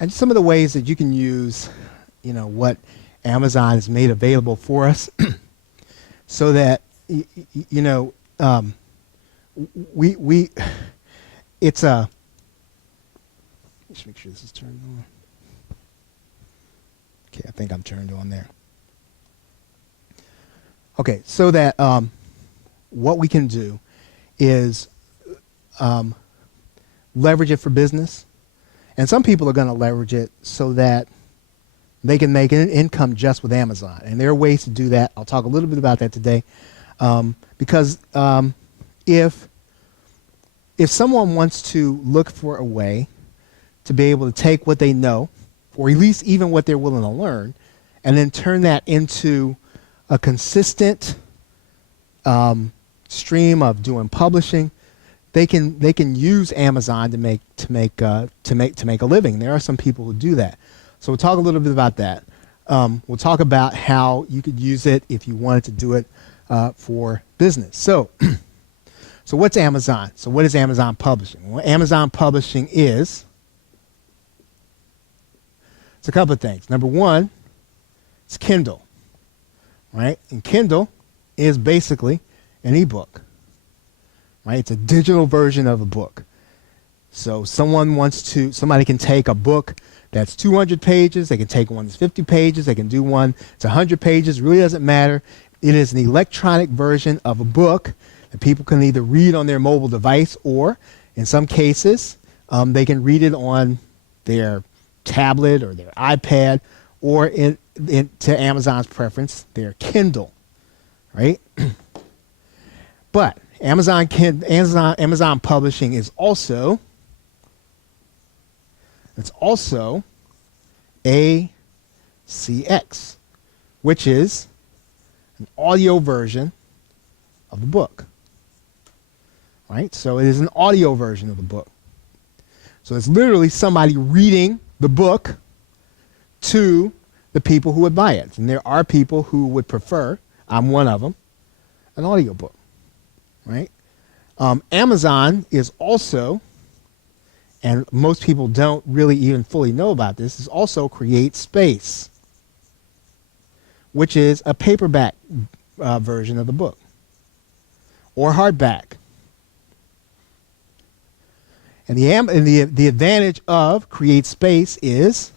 And some of the ways that you can use, what Amazon has made available for us so that, we it's a, let's make sure this is turned on. Okay, I think I'm turned on there. Okay, so that what we can do is leverage it for business. And some people are going to leverage it so that they can make an income just with Amazon. And there are ways to do that. I'll talk a little bit about that today. Because if someone wants to look for a way to be able to take what they know, or at least even what they're willing to learn, and then turn that into a consistent stream of doing publishing, they can use Amazon to make a living. There are some people who do that. So we'll talk a little bit about that. We'll talk about how you could use it if you wanted to do it for business. So, so what's Amazon? So what is Amazon Publishing? Well, Amazon Publishing is, it's a couple of things. Number one, it's Kindle, right? And Kindle is basically an ebook, right? It's a digital version of a book. So somebody can take a book that's 200 pages. They can take one that's 50 pages. They can do one that's 100 pages. It really doesn't matter. It is an electronic version of a book that people can either read on their mobile device, or in some cases, they can read it on their tablet or their iPad, or to Amazon's preference, their Kindle, right? But Amazon Publishing is also ACX, which is an audio version of the book, right? So it is an audio version of the book. So it's literally somebody reading the book to the people who would buy it. And there are people who would prefer, I'm one of them, an audiobook, right? Amazon is also, and most people don't really even fully know about this, is also Create Space, which is a paperback version of the book, or hardback. And the advantage of Create Space is,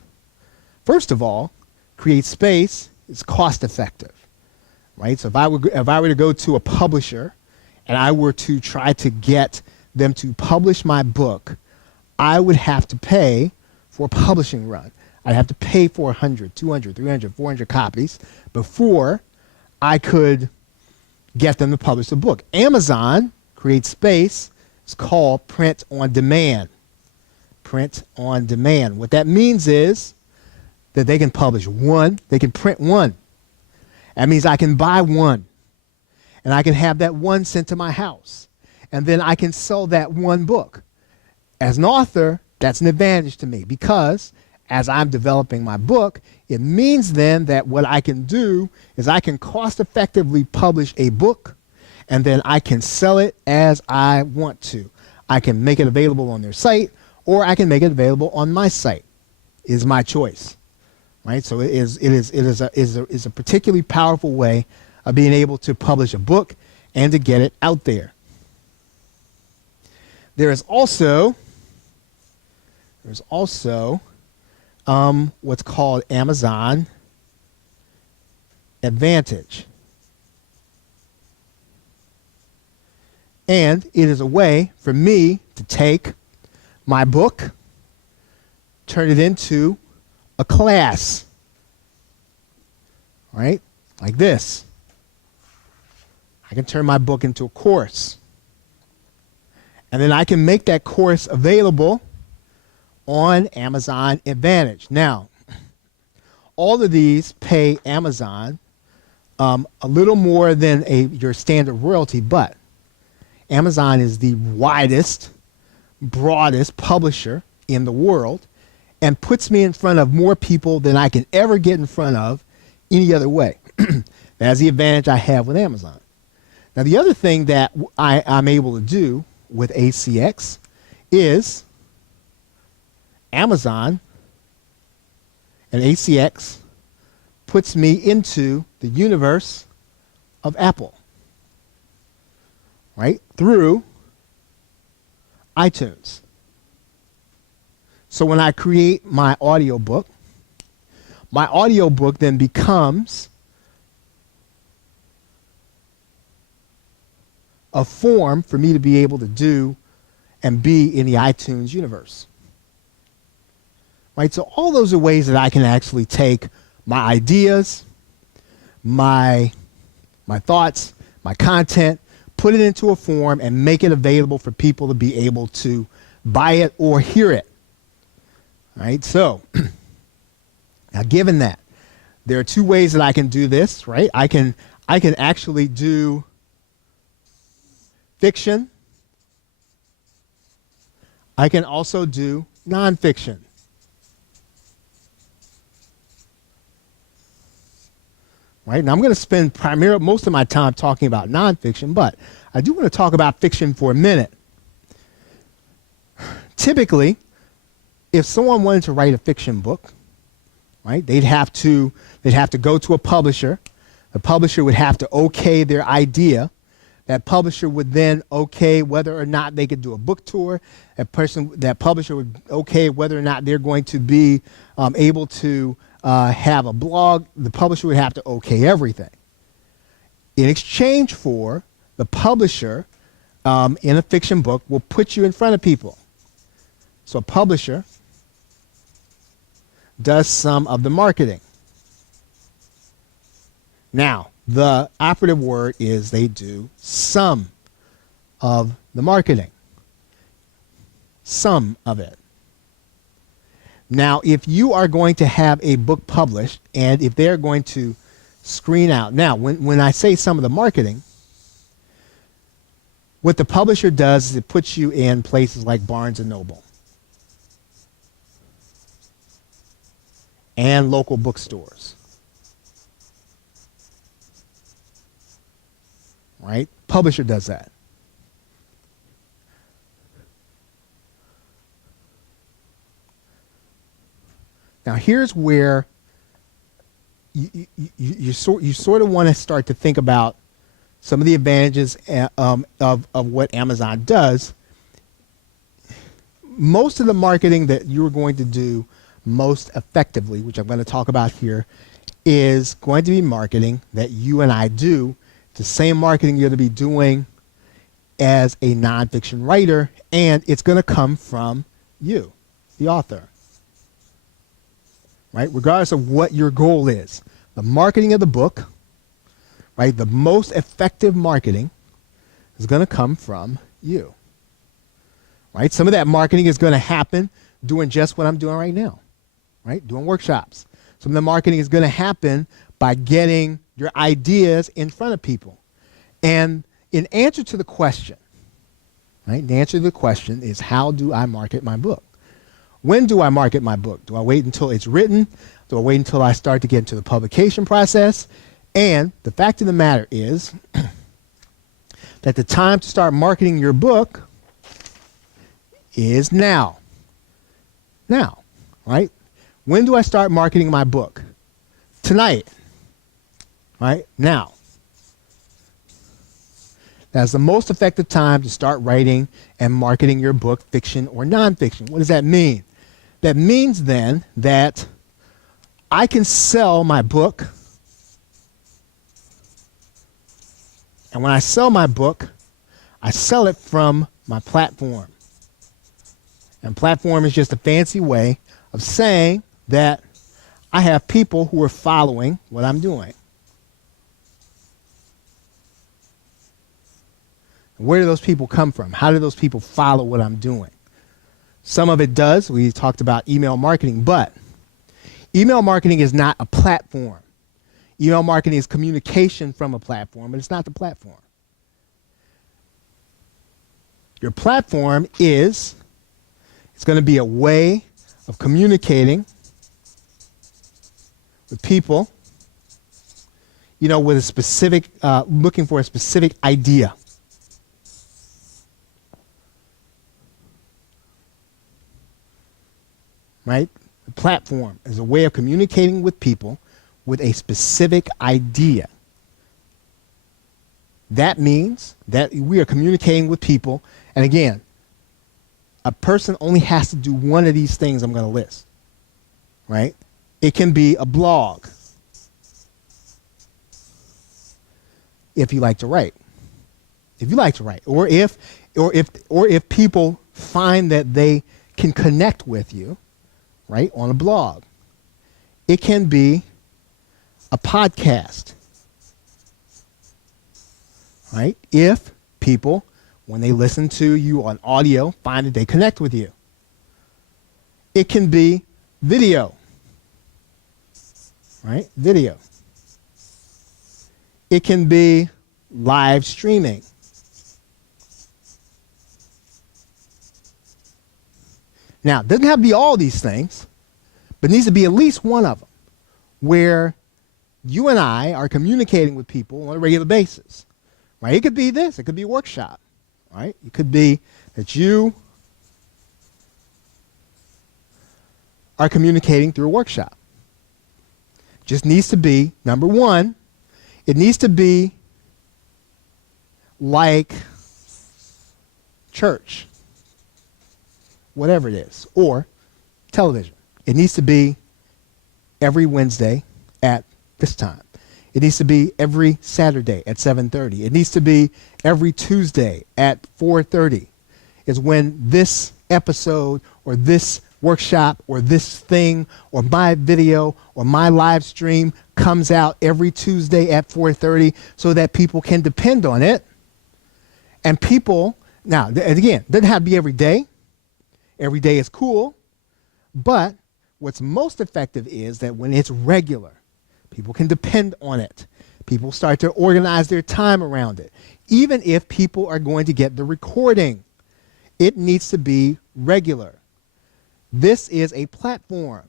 first of all, Create Space is cost effective, right? So if I were to go to a publisher and I were to try to get them to publish my book, I would have to pay for a publishing run. I'd have to pay for 100, 200, 300, 400 copies before I could get them to publish the book. Amazon Create Space is called print on demand. Print on demand. What that means is that they can publish one, they can print one. That means I can buy one, and I can have that one sent to my house, and then I can sell that one book. As an author, that's an advantage to me, because as I'm developing my book, it means then that what I can do is I can cost effectively publish a book, and then I can sell it as I want to. I can make it available on their site, or I can make it available on my site. It is my choice, right? So it is a particularly powerful way of being able to publish a book and to get it out there. There's also what's called Amazon Advantage. And it is a way for me to take my book, turn it into a class, right? Like this. I can turn my book into a course. And then I can make that course available on Amazon Advantage. Now, all of these pay Amazon a little more than your standard royalty, but Amazon is the widest, broadest publisher in the world, and puts me in front of more people than I can ever get in front of any other way. That's the advantage I have with Amazon. Now, the other thing that I'm able to do with ACX is Amazon and ACX puts me into the universe of Apple, right, through iTunes. So when I create my audiobook then becomes a form for me to be able to do and be in the iTunes universe. Right? So all those are ways that I can actually take my ideas, my thoughts, my content, put it into a form and make it available for people to be able to buy it or hear it. Right? So now given that, there are two ways that I can do this, right? I can actually do fiction. I can also do nonfiction. Right? Now I'm going to spend most of my time talking about nonfiction, but I do want to talk about fiction for a minute. Typically, if someone wanted to write a fiction book, right, they'd have to go to a publisher. The publisher would have to okay their idea. That publisher would then okay whether or not they could do a book tour. That publisher would okay whether or not they're going to be able to have a blog. The publisher would have to okay everything. In exchange for, the publisher in a fiction book will put you in front of people. So a publisher does some of the marketing. Now, the operative word is they do some of the marketing. Some of it. Now, if you are going to have a book published and if they're going to screen out. Now, when I say some of the marketing, what the publisher does is it puts you in places like Barnes & Noble and local bookstores. Right? Publisher does that. Now here's where you sort of want to start to think about some of the advantages of what Amazon does. Most of the marketing that you're going to do most effectively, which I'm going to talk about here, is going to be marketing that you and I do. The same marketing you're going to be doing as a nonfiction writer, and it's going to come from you, the author. Right? Regardless of what your goal is. The marketing of the book, right? The most effective marketing is going to come from you. Right? Some of that marketing is going to happen doing just what I'm doing right now. Right? Doing workshops. Some of the marketing is going to happen by getting your ideas in front of people. And in answer to the question, right? The answer to the question is, how do I market my book? When do I market my book? Do I wait until it's written? Do I wait until I start to get into the publication process? And the fact of the matter is that the time to start marketing your book is now. Now, right? When do I start marketing my book? Tonight. Right? Now. That's the most effective time to start writing and marketing your book, fiction or nonfiction. What does that mean? That means then that I can sell my book, and when I sell my book, I sell it from my platform. And platform is just a fancy way of saying that I have people who are following what I'm doing. Where do those people come from? How do those people follow what I'm doing? Some of it does. We talked about email marketing, but email marketing is not a platform. Email marketing is communication from a platform, but it's not the platform. Your platform it's going to be a way of communicating with people, with a specific, looking for a specific idea. Right? platform is a way of communicating with people with a specific idea. That means that we are communicating with people, and again, a person only has to do one of these things I'm going to list, right? It can be a blog, if you like to write. If you like to write, or if people find that they can connect with you, right, on a blog. It can be a podcast, right? If people, when they listen to you on audio, find that they connect with you. It can be video, right? Video. It can be live streaming. Now, it doesn't have to be all these things, but it needs to be at least one of them where you and I are communicating with people on a regular basis, right? It could be this. It could be a workshop, right? It could be that you are communicating through a workshop. Just needs to be, number one, it needs to be like church, whatever it is, or television. It needs to be every Wednesday at this time. It needs to be every Saturday at 7:30. It needs to be every Tuesday at 4:30 is when this episode or this workshop or this thing or my video or my live stream comes out every Tuesday at 4:30 so that people can depend on it. And people, now, again, doesn't have to be every day. Every day is cool, but what's most effective is that when it's regular, people can depend on it. People start to organize their time around it. Even if people are going to get the recording, it needs to be regular. This is a platform.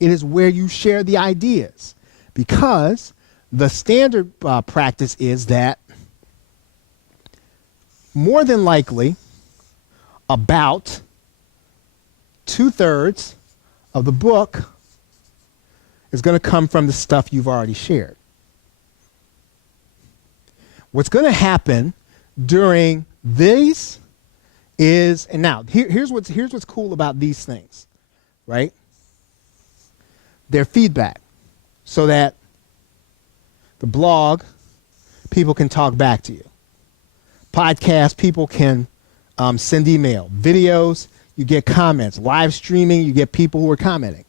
It is where you share the ideas, because the standard practice is that more than likely about 2/3 of the book is going to come from the stuff you've already shared. What's going to happen during these is, and now here's what's cool about these things, right? They're feedback, so that the blog, people can talk back to you. Podcast, people can send email. Videos, you get comments. Live streaming, you get people who are commenting.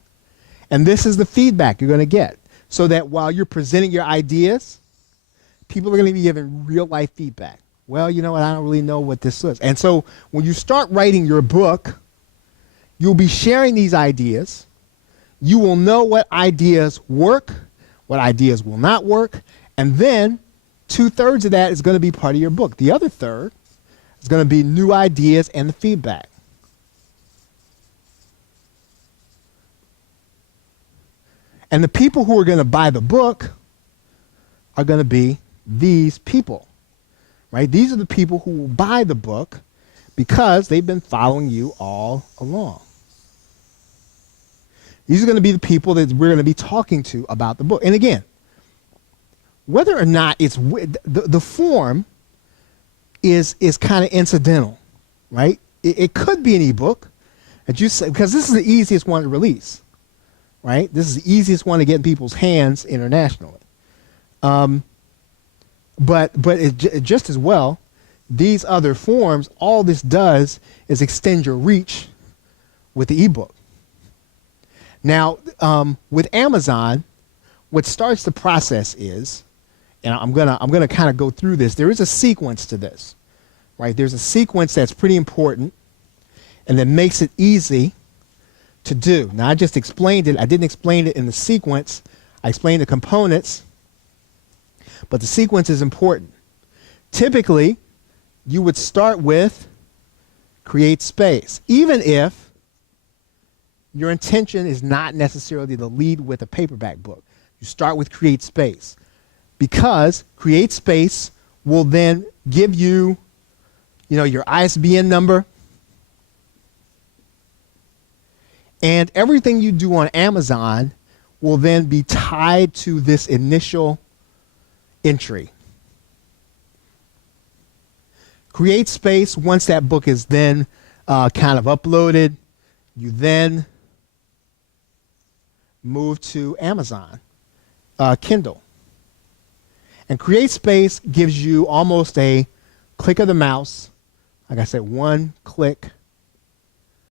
And this is the feedback you're going to get, so that while you're presenting your ideas, people are going to be giving real life feedback. Well, you know what, I don't really know what this is. And so when you start writing your book, you'll be sharing these ideas. You will know what ideas work, what ideas will not work, and then 2/3 of that is going to be part of your book. The other third is going to be new ideas and the feedback. And the people who are going to buy the book are going to be these people, right? These are the people who will buy the book because they've been following you all along. These are going to be the people that we're going to be talking to about the book. And again, whether or not it's the form is kind of incidental, right? It could be an ebook, that you say, because this is the easiest one to release, right? This is the easiest one to get in people's hands internationally. But just as well, these other forms, all this does is extend your reach with the ebook. Now, with Amazon, what starts the process is, and I'm gonna kind of go through this. There is a sequence to this, right? There's a sequence that's pretty important, and that makes it easy to do. Now, I just explained it. I didn't explain it in the sequence. I explained the components, but the sequence is important. Typically, you would start with create space, even if your intention is not necessarily to lead with a paperback book. You start with create space, because create space will then give you, your ISBN number, And everything you do on Amazon will then be tied to this initial entry. Create Space, once that book is then kind of uploaded, you then move to Amazon Kindle. And Create Space gives you almost a click of the mouse, like I said, one click